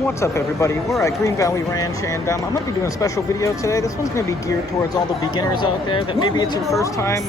What's up, everybody? We're at Green Valley Ranch, and I'm going to be doing a special video today. This one's going to be geared towards all the beginners out there that maybe it's your first time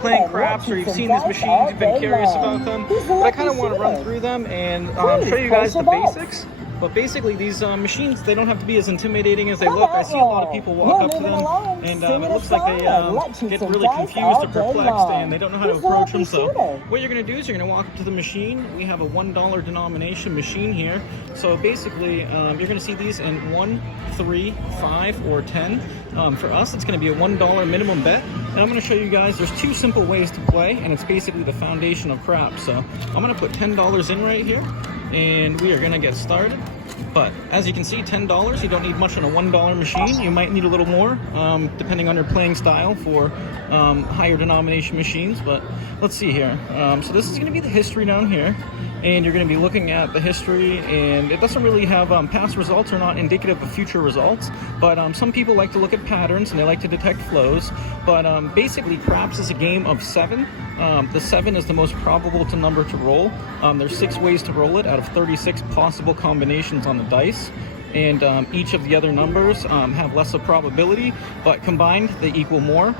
playing craps, or you've seen these machines, you've been curious about them. But I kind of want to run through them and show you guys the basics. But basically, these machines, they don't have to be as intimidating as they look. I see a lot of people walk up to them, and it looks like they get really confused or perplexed, and they don't know how to approach them. So what you're going to do is you're going to walk up to the machine. We have a $1 denomination machine here. So basically, you're going to see these in 1, 3, 5, or 10. For us, it's going to be a $1 minimum bet. And I'm going to show you guys, there's two simple ways to play, and it's basically the foundation of craps. So I'm going to put $10 in right here, and we are going to get started. But as you can see, $10, you don't need much on a $1 machine. You might need a little more, depending on your playing style for higher denomination machines. But let's see here. So this is going to be the history down here. And you're going to be looking at the history, and it doesn't really have past results are not indicative of future results, but some people like to look at patterns and they like to detect flows. But basically, craps is a game of 7. The 7 is the most probable number to roll. There's 6 ways to roll it out of 36 possible combinations on the dice. And each of the other numbers have less of probability, but combined they equal more.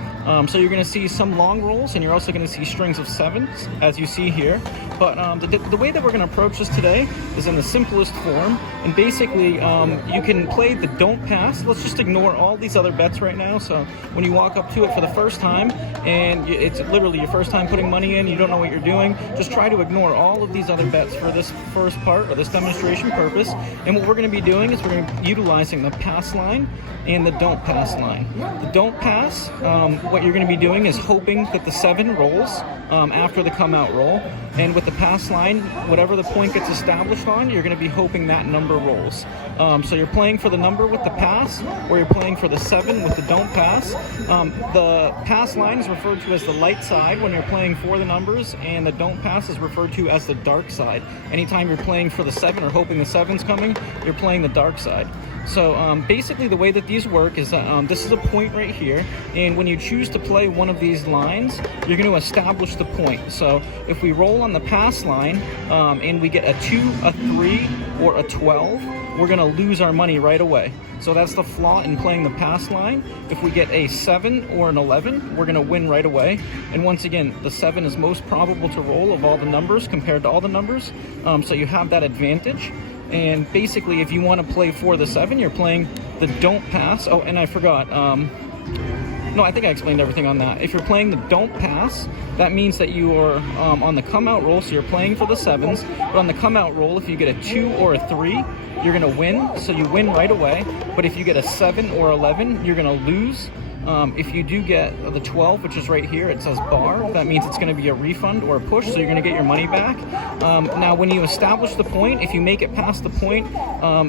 So you're going to see some long rolls, and you're also going to see strings of 7s, as you see here. But the way that we're going to approach this today is in the simplest form. And basically, you can play the don't pass. Let's just ignore all these other bets right now. So when you walk up to it for the first time, and it's literally your first time putting money in, you don't know what you're doing, just try to ignore all of these other bets for this first part, or this demonstration purpose. And what we're going to be doing is we're going to be utilizing the pass line and the don't pass line. The don't pass, what you're going to be doing is hoping that the 7 rolls after the come out roll, and with the pass line, whatever the point gets established on, you're going to be hoping that number rolls. So you're playing for the number with the pass, or you're playing for the 7 with the don't pass. The pass line is referred to as the light side when you're playing for the numbers, and the don't pass is referred to as the dark side. Anytime you're playing for the 7 or hoping the 7's coming, you're playing the dark side. So basically the way that these work is that this is a point right here, and when you choose to play one of these lines, you're going to establish the point. So if we roll on the pass line and we get a 2, a 3, or a 12, we're going to lose our money right away. So that's the flaw in playing the pass line. If we get a 7 or an 11, we're going to win right away. And once again, the 7 is most probable to roll of all the numbers compared to all the numbers. So you have that advantage. And basically, if you want to play for the 7, you're playing the don't pass. Oh, and I forgot. No, I think I explained everything on that. If you're playing the don't pass, that means that you are on the come out roll, so you're playing for the 7s. But on the come out roll, if you get a 2 or a 3, you're going to win, so you win right away. But if you get a 7 or 11, you're going to lose. If you do get the 12, which is right here, it says bar, that means it's going to be a refund or a push, so you're going to get your money back. Now, when you establish the point, if you make it past the point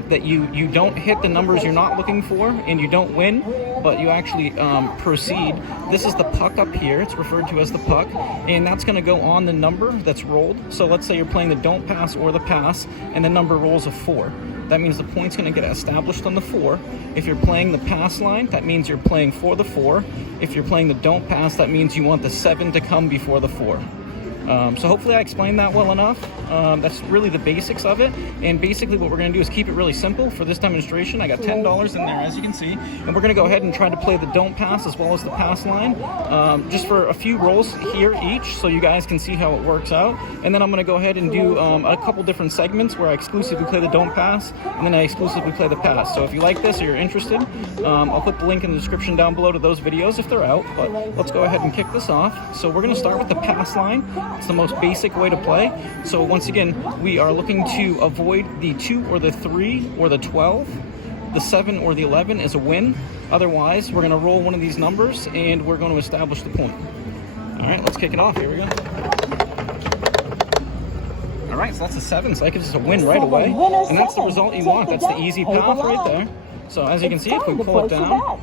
that you don't hit the numbers you're not looking for, and you don't win, but you actually proceed, this is the puck up here. It's referred to as the puck, and that's going to go on the number that's rolled. So let's say you're playing the don't pass or the pass, and the number rolls a 4. That means the point's going to get established on the 4. If you're playing the pass line, that means you're playing for the 4. If you're playing the don't pass, that means you want the 7 to come before the 4. So hopefully I explained that well enough. That's really the basics of it. And basically what we're going to do is keep it really simple for this demonstration. I got $10 in there, as you can see. And we're going to go ahead and try to play the don't pass as well as the pass line. Just for a few rolls here each, so you guys can see how it works out. And then I'm going to go ahead and do a couple different segments where I exclusively play the don't pass, and then I exclusively play the pass. So if you like this or you're interested, I'll put the link in the description down below to those videos if they're out. But let's go ahead and kick this off. So we're going to start with the pass line. It's the most basic way to play. So once again, we are looking to avoid the 2 or the 3 or the 12. The 7 or the 11 is a win. Otherwise, we're going to roll one of these numbers and we're going to establish the point. All right, let's kick it off. Here we go. All right, so that's a 7, so that gives us a win right away. And that's the result you want. That's the easy path right there. So as you can see, if we pull it down,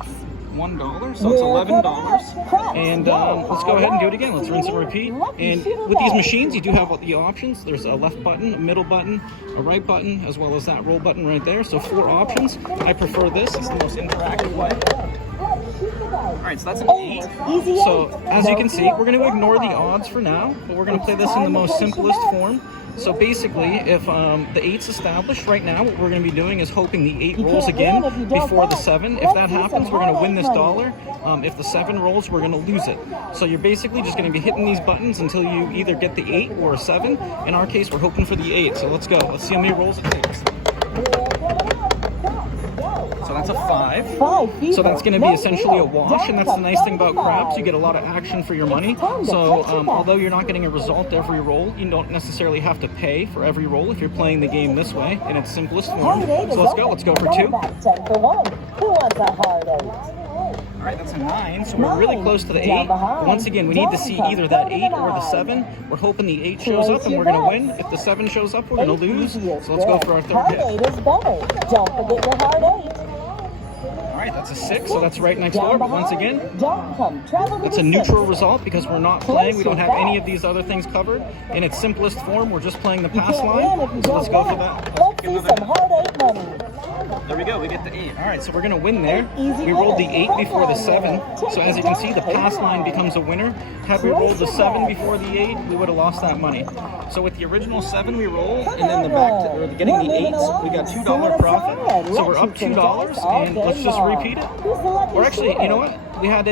$1, so it's $11. And let's go ahead and do it again. Let's rinse and repeat. And with these machines, you do have the options. There's a left button, a middle button, a right button, as well as that roll button right there. So 4 options. I prefer this. It's the most interactive way. Alright, so that's an 8. So, as you can see, we're going to ignore the odds for now, but we're going to play this in the most simplest form. So basically, if the 8's established right now, what we're going to be doing is hoping the 8 rolls again before the 7. If that happens, we're going to win this dollar. If the 7 rolls, we're going to lose it. So you're basically just going to be hitting these buttons until you either get the 8 or a 7. In our case, we're hoping for the 8. So let's go. Let's see how many rolls it takes. So that's a 5. So that's going to be essentially a wash, and that's the nice thing about craps. You get a lot of action for your money. So although you're not getting a result every roll, you don't necessarily have to pay for every roll if you're playing the game this way in its simplest form. So let's go. Let's go for 2. All right, that's a 9, so we're really close to the 8. But once again, we need to see either that 8 or the 7. We're hoping the 8 shows up and we're going to win. If the 7 shows up, we're going to lose. So let's go for our third hit. Don't forget your hard 8. All right, that's a 6, so that's right next door. But once again, it's a neutral result because we're not playing. We don't have any of these other things covered. In its simplest form, we're just playing the pass line. So let's go for that. Let's see some hard 8 money. There we go, we get the 8. All right, so we're going to win there. We rolled the 8 before the 7. So as you can see, the pass line becomes a winner. Had we rolled the 7 before the 8, we would have lost that money. So with the original 7 we rolled, and then getting the 8s, we got $2 profit. So we're up $2, and let's just repeat it. Or actually, you know what? We had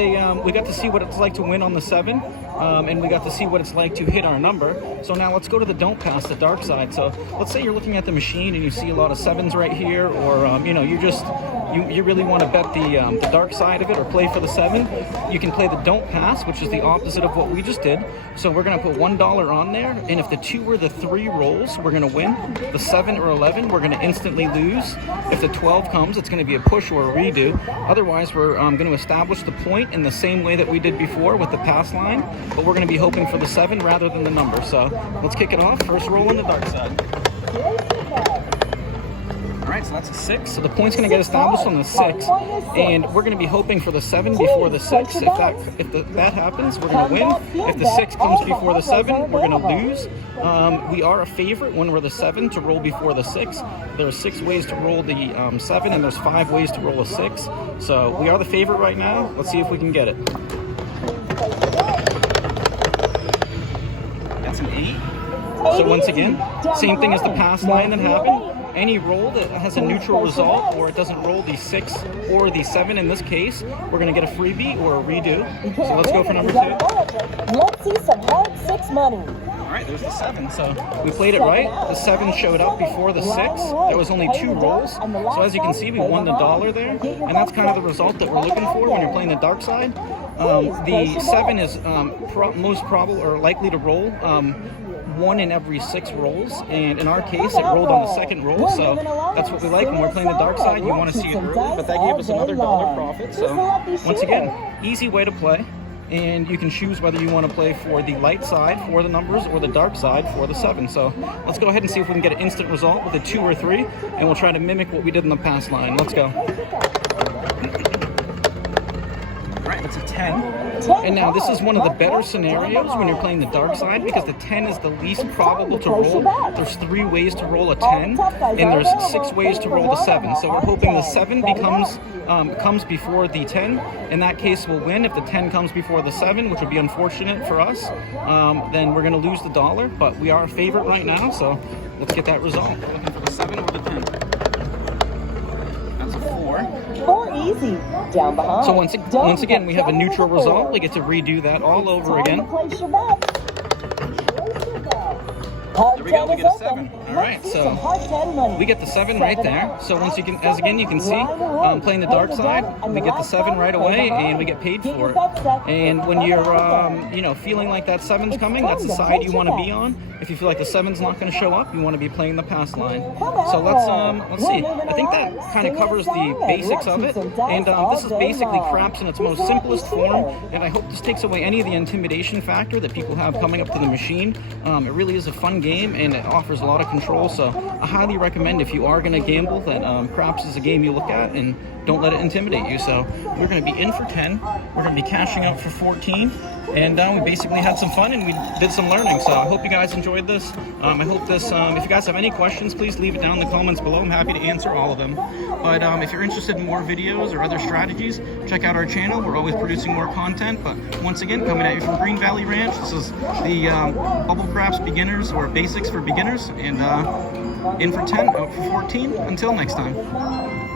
we got to see what it's like to win on the 7, and we got to see what it's like to hit our number. So now let's go to the don't pass, the dark side. So let's say you're looking at the machine and you see a lot of 7s right here, or you know, you really want to bet the dark side of it or play for the 7. You can play the don't pass, which is the opposite of what we just did. So we're going to put $1 on there, and if the 2 or the 3 rolls, we're going to win. The 7 or 11, we're going to instantly lose. If the 12 comes, it's going to be a push or a redo. Otherwise, we're going to establish the point in the same way that we did before with the pass line, but we're going to be hoping for the 7 rather than the number. So let's kick it off. First roll on the dark side. All right, so that's a 6. So the point's going to get established on the 6, and we're going to be hoping for the 7 before the 6. If that happens, we're going to win. If the 6 comes before the 7, we're going to lose. We are a favorite when we're the 7 to roll before the 6. There are 6 ways to roll the 7, and there's 5 ways to roll a 6. So we are the favorite right now. Let's see if we can get it. That's an 8. So once again, same thing as the pass line that happened. Any roll that has a neutral result, or it doesn't roll the 6 or the 7 in this case, we're going to get a freebie or a redo. So let's go for number 2. Let's see some hard 6 money. All right, there's the 7. So we played it right. The 7 showed up before the 6. There was only 2 rolls. So as you can see, we won the $1 there. And that's kind of the result that we're looking for when you're playing the dark side. The 7 is most probable or likely to roll 1 in every 6 rolls, and in our case it rolled on the 2nd roll, so that's what we like when we're playing the dark side. You want to see it early, but that gave us another $1 profit. So once again, easy way to play, and you can choose whether you want to play for the light side for the numbers or the dark side for the 7. So let's go ahead and see if we can get an instant result with a 2 or 3, and we'll try to mimic what we did in the pass line. Let's go. Alright, that's a 10. And now this is one of the better scenarios when you're playing the dark side, because the 10 is the least probable to roll. There's 3 ways to roll a 10, and there's 6 ways to roll the 7. So we're hoping the 7 comes before the 10. In that case, we'll win. If the 10 comes before the 7, which would be unfortunate for us, then we're going to lose the $1. But we are a favorite right now, so let's get that result. Looking for the 7 or the 10. That's a 4. 4 easy. Down behind. So once again, we have a neutral result. We get to redo that all over again. There we go, we get a 7. Alright, so we get the 7 right there. So once you can, as again you can see, playing the dark side, we get the 7 right away and we get paid for it. And when you're you know, feeling like that 7's coming, that's the side you want to be on. If you feel like the 7's not going to show up, you want to be playing the pass line. So let's see. I think that kind of covers the basics of it. And this is basically craps in its most simplest form. And I hope this takes away any of the intimidation factor that people have coming up to the machine. It really is a fun game, and it offers a lot of control. So I highly recommend, if you are going to gamble, that craps is a game you look at and don't let it intimidate you. So we're going to be in for 10. We're going to be cashing out for 14. And we basically had some fun and we did some learning. So I hope you guys enjoyed this. I hope this, if you guys have any questions, please leave it down in the comments below. I'm happy to answer all of them. But if you're interested in more videos or other strategies, check out our channel. We're always producing more content. But once again, coming at you from Green Valley Ranch, this is the Bubble Craps Beginners or Basics for Beginners. And in for 10, out for 14. Until next time.